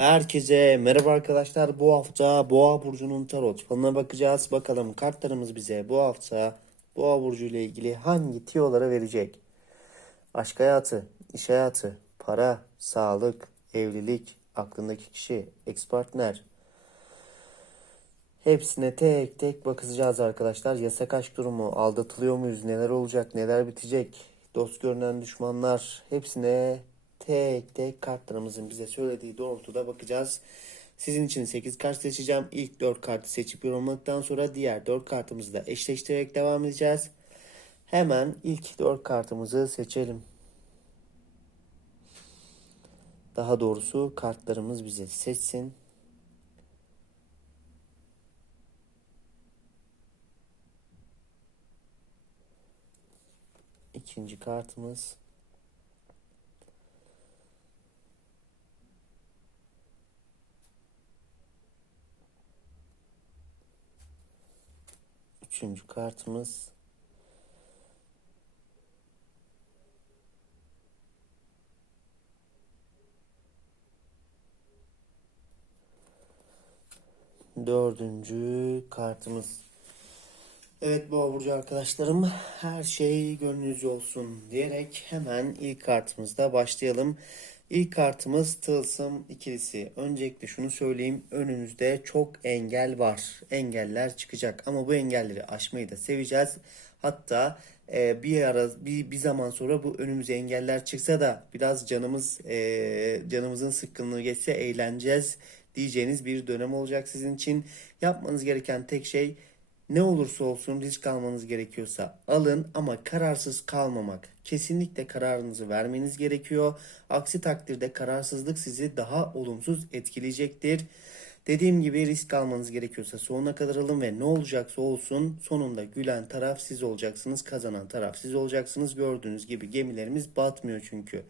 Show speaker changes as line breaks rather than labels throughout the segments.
Herkese merhaba arkadaşlar. Bu hafta Boğa burcunun tarot falına bakacağız. Bakalım kartlarımız bize bu hafta Boğa burcu ile ilgili hangi tiyolara verecek? Aşk hayatı, iş hayatı, para, sağlık, evlilik, aklındaki kişi, ex partner. Hepsine tek tek bakacağız arkadaşlar. Yasak aşk durumu, aldatılıyor muyuz, neler olacak, neler bitecek, dost görünen düşmanlar hepsine tek tek kartlarımızın bize söylediği doğrultuda bakacağız. Sizin için 8 kart seçeceğim. İlk 4 kartı seçip yorumladıktan sonra diğer 4 kartımızı da eşleştirerek devam edeceğiz. Hemen ilk 4 kartımızı seçelim. Daha doğrusu kartlarımız bize seçsin. İkinci kartımız. Üçüncü kartımız. Dördüncü kartımız. Evet Boğa Burcu arkadaşlarım her şey gönlünüzce olsun diyerek hemen ilk kartımızda başlayalım. İlk kartımız Tılsım ikilisi. Öncelikle şunu söyleyeyim önünüzde çok engel var. Engeller çıkacak ama bu engelleri aşmayı da seveceğiz. Hatta e, bir ara bir, bir zaman sonra bu önümüze engeller çıksa da biraz canımız e, canımızın sıkkınlığı geçse eğleneceğiz diyeceğiniz bir dönem olacak sizin için. Yapmanız gereken tek şey ne olursa olsun risk almanız gerekiyorsa alın ama kararsız kalmamak. Kesinlikle kararınızı vermeniz gerekiyor. Aksi takdirde kararsızlık sizi daha olumsuz etkileyecektir. Dediğim gibi risk almanız gerekiyorsa sonuna kadar alın ve ne olacaksa olsun sonunda gülen taraf siz olacaksınız, kazanan taraf siz olacaksınız. Gördüğünüz gibi gemilerimiz batmıyor çünkü.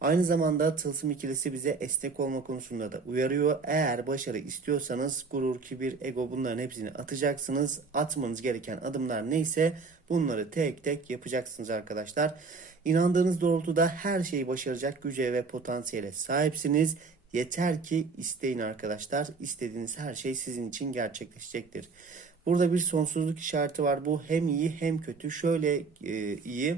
Aynı zamanda tılsım ikilisi bize esnek olma konusunda da uyarıyor. Eğer başarı istiyorsanız gurur, kibir, ego bunların hepsini atacaksınız. Atmanız gereken adımlar neyse bunları tek tek yapacaksınız arkadaşlar. İnandığınız doğrultuda her şeyi başaracak güce ve potansiyele sahipsiniz. Yeter ki isteyin arkadaşlar. İstediğiniz her şey sizin için gerçekleşecektir. Burada bir sonsuzluk işareti var. Bu hem iyi hem kötü. Şöyle e, iyi.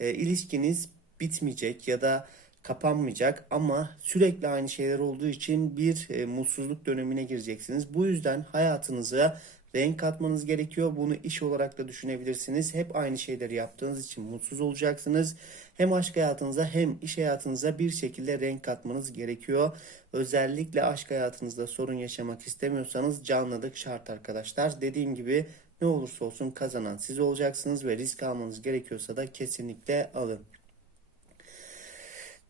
E, ilişkiniz bitmeyecek ya da kapanmayacak ama sürekli aynı şeyler olduğu için bir e, mutsuzluk dönemine gireceksiniz. Bu yüzden hayatınıza renk katmanız gerekiyor. Bunu iş olarak da düşünebilirsiniz. Hep aynı şeyleri yaptığınız için mutsuz olacaksınız. Hem aşk hayatınıza hem iş hayatınıza bir şekilde renk katmanız gerekiyor. Özellikle aşk hayatınızda sorun yaşamak istemiyorsanız canlılık şart arkadaşlar. Dediğim gibi ne olursa olsun kazanan siz olacaksınız ve risk almanız gerekiyorsa da kesinlikle alın.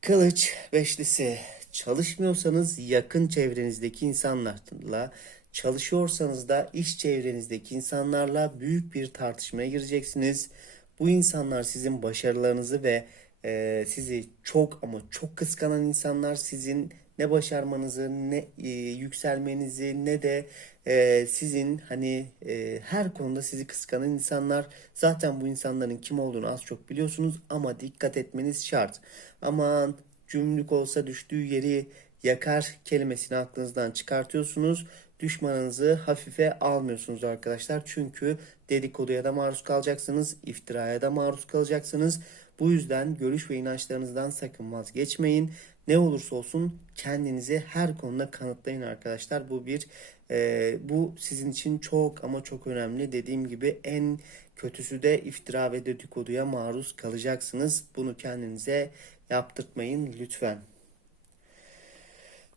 Kılıç beşlisi. Çalışmıyorsanız yakın çevrenizdeki insanlarla, çalışıyorsanız da iş çevrenizdeki insanlarla büyük bir tartışmaya gireceksiniz. Bu insanlar sizin başarılarınızı ve e, sizi çok ama çok kıskanan insanlar sizin ne başarmanızı ne e, yükselmenizi ne de e, sizin hani e, her konuda sizi kıskanan insanlar zaten bu insanların kim olduğunu az çok biliyorsunuz ama dikkat etmeniz şart. Aman cümlük olsa düştüğü yeri yakar kelimesini aklınızdan çıkartıyorsunuz. Düşmanınızı hafife almıyorsunuz arkadaşlar. Çünkü dedikoduya da maruz kalacaksınız, iftiraya da maruz kalacaksınız. Bu yüzden görüş ve inançlarınızdan sakın vazgeçmeyin. Ne olursa olsun kendinizi her konuda kanıtlayın arkadaşlar. Bu bir e, bu sizin için çok ama çok önemli. Dediğim gibi en kötüsü de iftira ve dedikoduya maruz kalacaksınız. Bunu kendinize yaptırtmayın lütfen.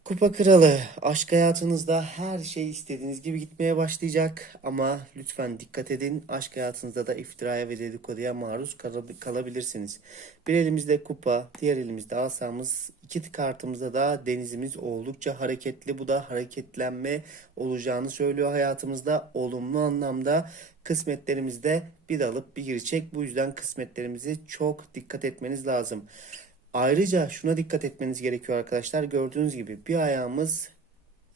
Kupa Kralı, aşk hayatınızda her şey istediğiniz gibi gitmeye başlayacak ama lütfen dikkat edin. Aşk hayatınızda da iftiraya ve dedikoduya maruz kal- kalabilirsiniz. Bir elimizde kupa, diğer elimizde asamız, iki kartımızda da denizimiz oldukça hareketli. Bu da hareketlenme olacağını söylüyor hayatımızda olumlu anlamda. Kısmetlerimizde bir dalıp bir girecek. Bu yüzden kısmetlerimizi çok dikkat etmeniz lazım. Ayrıca şuna dikkat etmeniz gerekiyor arkadaşlar. Gördüğünüz gibi bir ayağımız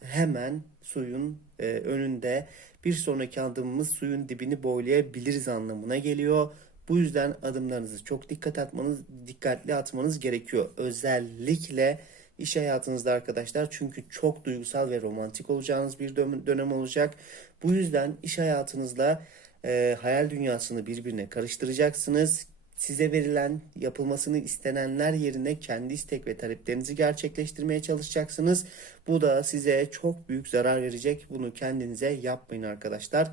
hemen suyun e, önünde. Bir sonraki adımımız suyun dibini boylayabiliriz anlamına geliyor. Bu yüzden adımlarınızı çok dikkat atmanız, dikkatli atmanız gerekiyor. Özellikle iş hayatınızda arkadaşlar. Çünkü çok duygusal ve romantik olacağınız bir dönem olacak. Bu yüzden iş hayatınızla e, hayal dünyasını birbirine karıştıracaksınız. Size verilen, yapılmasını istenenler yerine kendi istek ve taleplerinizi gerçekleştirmeye çalışacaksınız. Bu da size çok büyük zarar verecek. Bunu kendinize yapmayın arkadaşlar.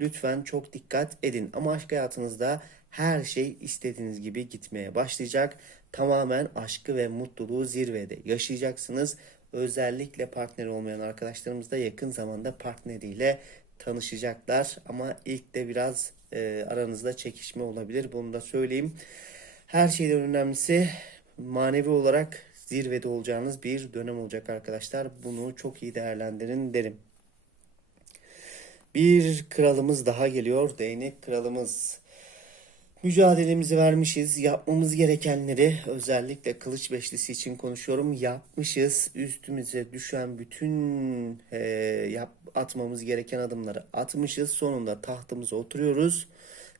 Lütfen çok dikkat edin. Ama aşk hayatınızda her şey istediğiniz gibi gitmeye başlayacak. Tamamen aşkı ve mutluluğu zirvede yaşayacaksınız. Özellikle partneri olmayan arkadaşlarımız da yakın zamanda partneriyle tanışacaklar. Ama ilk de biraz e, aranızda çekişme olabilir. Bunu da söyleyeyim. Her şeyden önemlisi manevi olarak zirvede olacağınız bir dönem olacak arkadaşlar. Bunu çok iyi değerlendirin derim. Bir kralımız daha geliyor. Değnek kralımız. Mücadelemizi vermişiz. Yapmamız gerekenleri özellikle kılıç beşlisi için konuşuyorum. Yapmışız. Üstümüze düşen bütün e, yap, atmamız gereken adımları atmışız. Sonunda tahtımıza oturuyoruz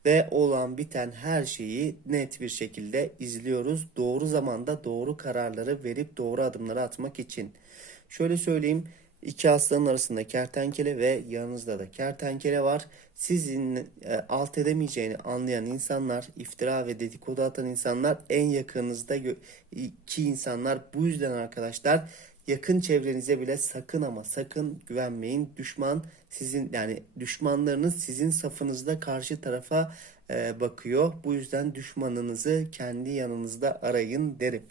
ve olan biten her şeyi net bir şekilde izliyoruz. Doğru zamanda doğru kararları verip doğru adımları atmak için. Şöyle söyleyeyim. İki aslanın arasında kertenkele ve yanınızda da kertenkele var. Sizin e, alt edemeyeceğini anlayan insanlar, iftira ve dedikodu atan insanlar en yakınınızda iki insanlar. Bu yüzden arkadaşlar yakın çevrenize bile sakın ama sakın güvenmeyin. Düşman sizin yani düşmanlarınız sizin safınızda karşı tarafa e, bakıyor. Bu yüzden düşmanınızı kendi yanınızda arayın derim.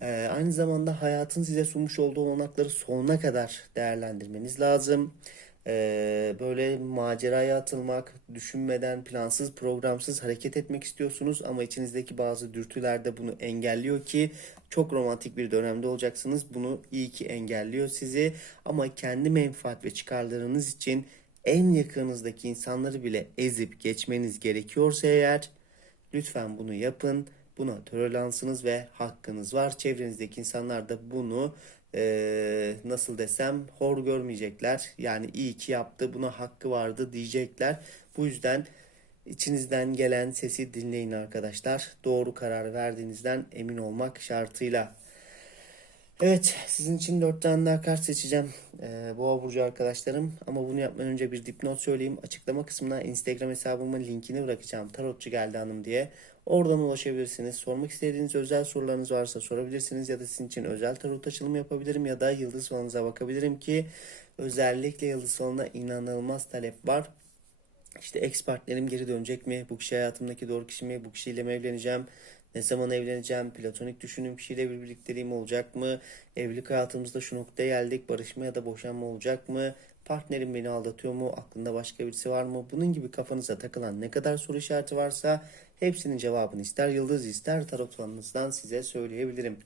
Ee, aynı zamanda hayatın size sunmuş olduğu olanakları sonuna kadar değerlendirmeniz lazım. Ee, böyle maceraya atılmak, düşünmeden, plansız, programsız hareket etmek istiyorsunuz ama içinizdeki bazı dürtüler de bunu engelliyor ki çok romantik bir dönemde olacaksınız. Bunu iyi ki engelliyor sizi ama kendi menfaat ve çıkarlarınız için en yakınızdaki insanları bile ezip geçmeniz gerekiyorsa eğer lütfen bunu yapın. Buna toleransınız ve hakkınız var. Çevrenizdeki insanlar da bunu eee, nasıl desem hor görmeyecekler. Yani iyi ki yaptı, buna hakkı vardı diyecekler. Bu yüzden içinizden gelen sesi dinleyin arkadaşlar. Doğru karar verdiğinizden emin olmak şartıyla. Evet, sizin için dört tane daha kart seçeceğim. Ee, Boğa burcu arkadaşlarım. Ama bunu yapmadan önce bir dipnot söyleyeyim. Açıklama kısmına Instagram hesabımın linkini bırakacağım. Tarotçu geldi hanım diye. Oradan ulaşabilirsiniz. Sormak istediğiniz özel sorularınız varsa sorabilirsiniz ya da sizin için özel tarot açılımı yapabilirim ya da yıldız falanıza bakabilirim ki özellikle yıldız falına inanılmaz talep var. İşte ex partnerim geri dönecek mi? Bu kişi hayatımdaki doğru kişi mi? Bu kişiyle mi evleneceğim? Ne zaman evleneceğim? Platonik düşündüğüm kişiyle bir birlikteliğim olacak mı? Evlilik hayatımızda şu noktaya geldik. Barışma ya da boşanma olacak mı? Partnerim beni aldatıyor mu? Aklında başka birisi var mı? Bunun gibi kafanıza takılan ne kadar soru işareti varsa hepsinin cevabını ister yıldız ister tarot falanınızdan size söyleyebilirim.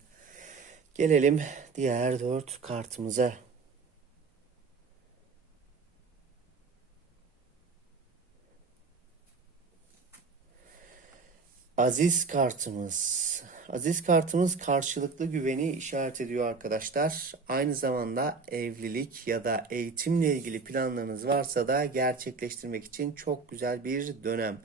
Gelelim diğer dört kartımıza. Aziz kartımız. Aziz kartımız karşılıklı güveni işaret ediyor arkadaşlar. Aynı zamanda evlilik ya da eğitimle ilgili planlarınız varsa da gerçekleştirmek için çok güzel bir dönem.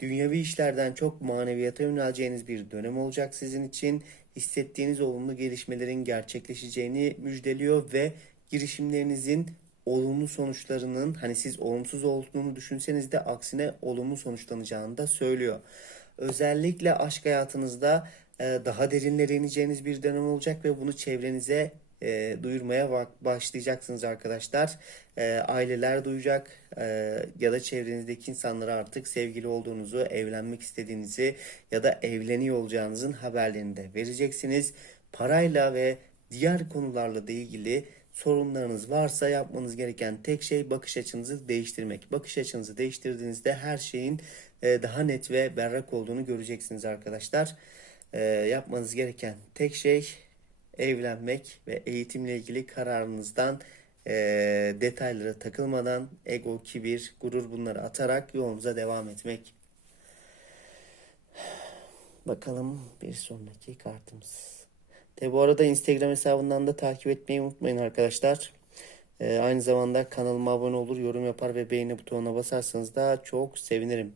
Dünyevi işlerden çok maneviyata yöneleceğiniz bir dönem olacak sizin için. Hissettiğiniz olumlu gelişmelerin gerçekleşeceğini müjdeliyor ve girişimlerinizin olumlu sonuçlarının hani siz olumsuz olduğunu düşünseniz de aksine olumlu sonuçlanacağını da söylüyor. Özellikle aşk hayatınızda daha derinlere ineceğiniz bir dönem olacak ve bunu çevrenize e, duyurmaya başlayacaksınız arkadaşlar. E, aileler duyacak e, ya da çevrenizdeki insanlara artık sevgili olduğunuzu, evlenmek istediğinizi ya da evleniyor olacağınızın haberlerini de vereceksiniz. Parayla ve diğer konularla da ilgili sorunlarınız varsa yapmanız gereken tek şey bakış açınızı değiştirmek. Bakış açınızı değiştirdiğinizde her şeyin e, daha net ve berrak olduğunu göreceksiniz arkadaşlar. E, yapmanız gereken tek şey evlenmek ve eğitimle ilgili kararınızdan e, detaylara takılmadan ego, kibir, gurur bunları atarak yolunuza devam etmek. Bakalım bir sonraki kartımız. Tabi bu arada Instagram hesabından da takip etmeyi unutmayın arkadaşlar. Ee, aynı zamanda kanalıma abone olur, yorum yapar ve beğeni butonuna basarsanız da çok sevinirim.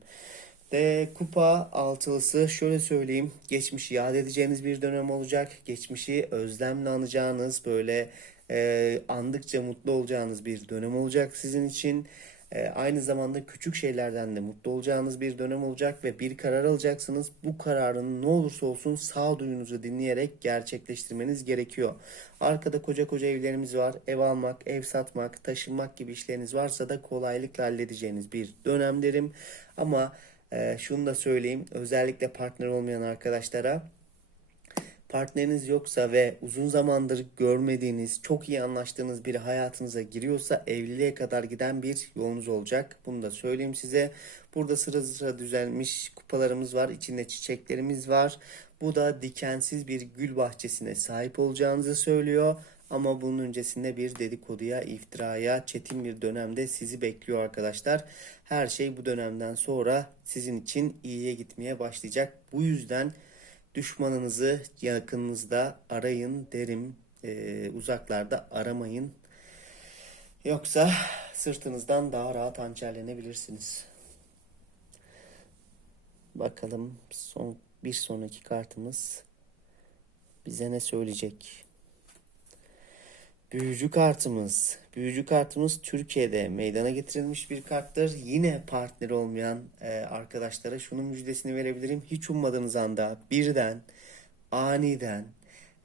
De kupa altılısı şöyle söyleyeyim. Geçmişi yad edeceğiniz bir dönem olacak. Geçmişi özlemle anacağınız böyle e, andıkça mutlu olacağınız bir dönem olacak sizin için. E, aynı zamanda küçük şeylerden de mutlu olacağınız bir dönem olacak ve bir karar alacaksınız. Bu kararın ne olursa olsun sağduyunuzu dinleyerek gerçekleştirmeniz gerekiyor. Arkada koca koca evlerimiz var. Ev almak, ev satmak, taşınmak gibi işleriniz varsa da kolaylıkla halledeceğiniz bir dönem derim. Ama e, şunu da söyleyeyim. Özellikle partner olmayan arkadaşlara partneriniz yoksa ve uzun zamandır görmediğiniz, çok iyi anlaştığınız biri hayatınıza giriyorsa evliliğe kadar giden bir yolunuz olacak. Bunu da söyleyeyim size. Burada sıra sıra düzelmiş kupalarımız var, içinde çiçeklerimiz var. Bu da dikensiz bir gül bahçesine sahip olacağınızı söylüyor. Ama bunun öncesinde bir dedikoduya, iftiraya, çetin bir dönemde sizi bekliyor arkadaşlar. Her şey bu dönemden sonra sizin için iyiye gitmeye başlayacak. Bu yüzden Düşmanınızı yakınınızda arayın derim. Ee, uzaklarda aramayın. Yoksa sırtınızdan daha rahat hançerlenebilirsiniz. Bakalım son bir sonraki kartımız bize ne söyleyecek? Büyücü kartımız. Büyücü kartımız Türkiye'de meydana getirilmiş bir karttır. Yine partneri olmayan e, arkadaşlara şunun müjdesini verebilirim. Hiç ummadığınız anda birden, aniden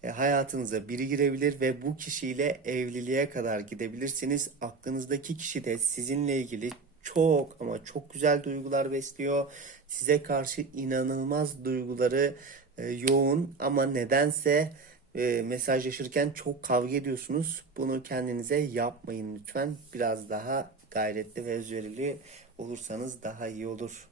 e, hayatınıza biri girebilir ve bu kişiyle evliliğe kadar gidebilirsiniz. Aklınızdaki kişi de sizinle ilgili çok ama çok güzel duygular besliyor. Size karşı inanılmaz duyguları e, yoğun ama nedense e, mesajlaşırken çok kavga ediyorsunuz. Bunu kendinize yapmayın lütfen. Biraz daha gayretli ve özverili olursanız daha iyi olur.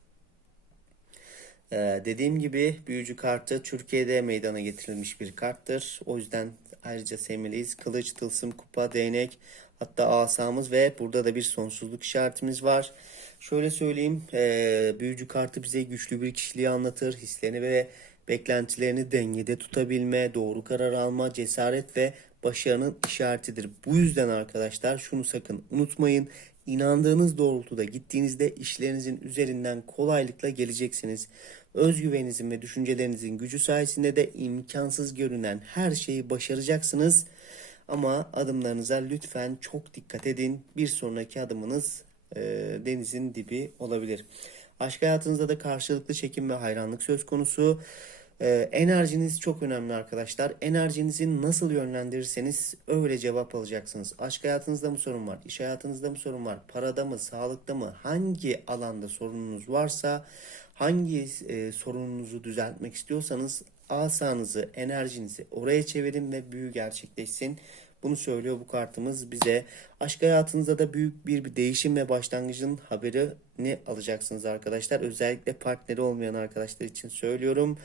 Ee, dediğim gibi büyücü kartı Türkiye'de meydana getirilmiş bir karttır. O yüzden ayrıca sevmeliyiz. Kılıç, tılsım, kupa, değnek hatta asamız ve burada da bir sonsuzluk işaretimiz var. Şöyle söyleyeyim e, büyücü kartı bize güçlü bir kişiliği anlatır. Hislerini ve beklentilerini dengede tutabilme, doğru karar alma, cesaret ve başarının işaretidir. Bu yüzden arkadaşlar şunu sakın unutmayın. İnandığınız doğrultuda gittiğinizde işlerinizin üzerinden kolaylıkla geleceksiniz. Özgüveninizin ve düşüncelerinizin gücü sayesinde de imkansız görünen her şeyi başaracaksınız. Ama adımlarınıza lütfen çok dikkat edin. Bir sonraki adımınız e, denizin dibi olabilir. Aşk hayatınızda da karşılıklı çekim ve hayranlık söz konusu. Ee, enerjiniz çok önemli arkadaşlar. Enerjinizi nasıl yönlendirirseniz öyle cevap alacaksınız. Aşk hayatınızda mı sorun var? İş hayatınızda mı sorun var? Parada mı? Sağlıkta mı? Hangi alanda sorununuz varsa hangi e, sorununuzu düzeltmek istiyorsanız asanızı, enerjinizi oraya çevirin ve büyü gerçekleşsin. Bunu söylüyor bu kartımız bize. Aşk hayatınızda da büyük bir, bir değişim ve başlangıcın haberini alacaksınız arkadaşlar. Özellikle partneri olmayan arkadaşlar için söylüyorum.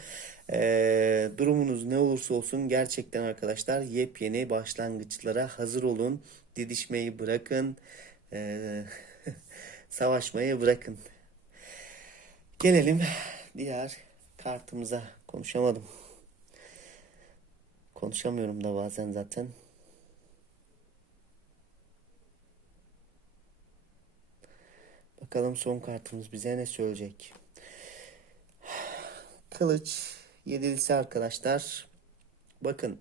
Ee, durumunuz ne olursa olsun gerçekten arkadaşlar yepyeni başlangıçlara hazır olun. Didişmeyi bırakın. Ee, savaşmayı bırakın. Gelelim diğer kartımıza. Konuşamadım. Konuşamıyorum da bazen zaten. Bakalım son kartımız bize ne söyleyecek. Kılıç yedilisi arkadaşlar. Bakın.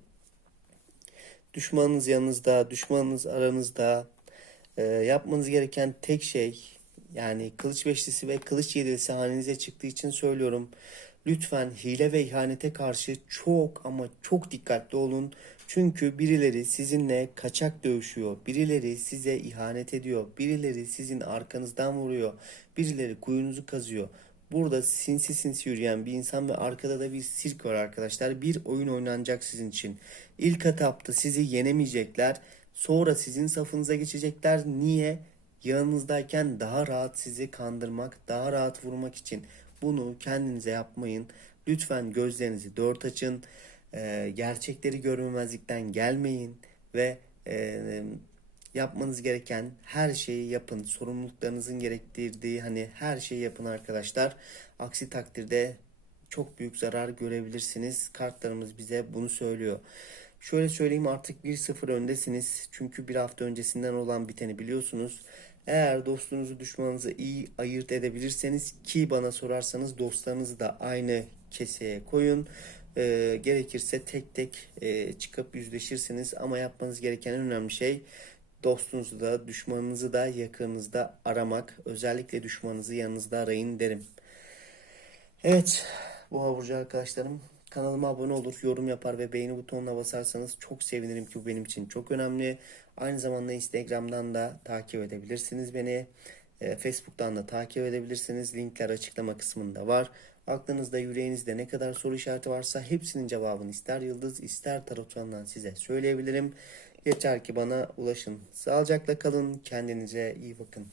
Düşmanınız yanınızda, düşmanınız aranızda. E, yapmanız gereken tek şey yani kılıç beşlisi ve kılıç yedilisi hanenize çıktığı için söylüyorum. Lütfen hile ve ihanete karşı çok ama çok dikkatli olun. Çünkü birileri sizinle kaçak dövüşüyor. Birileri size ihanet ediyor. Birileri sizin arkanızdan vuruyor. Birileri kuyunuzu kazıyor. Burada sinsi sinsi yürüyen bir insan ve arkada da bir sirk var arkadaşlar. Bir oyun oynanacak sizin için. İlk etapta sizi yenemeyecekler. Sonra sizin safınıza geçecekler. Niye? Yanınızdayken daha rahat sizi kandırmak, daha rahat vurmak için. Bunu kendinize yapmayın. Lütfen gözlerinizi dört açın. E, gerçekleri görmemezlikten gelmeyin ve e, yapmanız gereken her şeyi yapın. Sorumluluklarınızın gerektirdiği hani her şeyi yapın arkadaşlar. Aksi takdirde çok büyük zarar görebilirsiniz. Kartlarımız bize bunu söylüyor. Şöyle söyleyeyim artık 1-0 öndesiniz. Çünkü bir hafta öncesinden olan biteni biliyorsunuz. Eğer dostunuzu düşmanınızı iyi ayırt edebilirseniz ki bana sorarsanız dostlarınızı da aynı keseye koyun. Ee, gerekirse tek tek e, çıkıp yüzleşirsiniz ama yapmanız gereken en önemli şey dostunuzu da düşmanınızı da yakınınızda aramak. Özellikle düşmanınızı yanınızda arayın derim. Evet Boğa Burcu arkadaşlarım kanalıma abone olur, yorum yapar ve beğeni butonuna basarsanız çok sevinirim ki bu benim için çok önemli. Aynı zamanda Instagram'dan da takip edebilirsiniz beni. E, Facebook'tan da takip edebilirsiniz. Linkler açıklama kısmında var. Aklınızda yüreğinizde ne kadar soru işareti varsa hepsinin cevabını ister yıldız ister tarot falından size söyleyebilirim. Yeter ki bana ulaşın. Sağlıcakla kalın. Kendinize iyi bakın.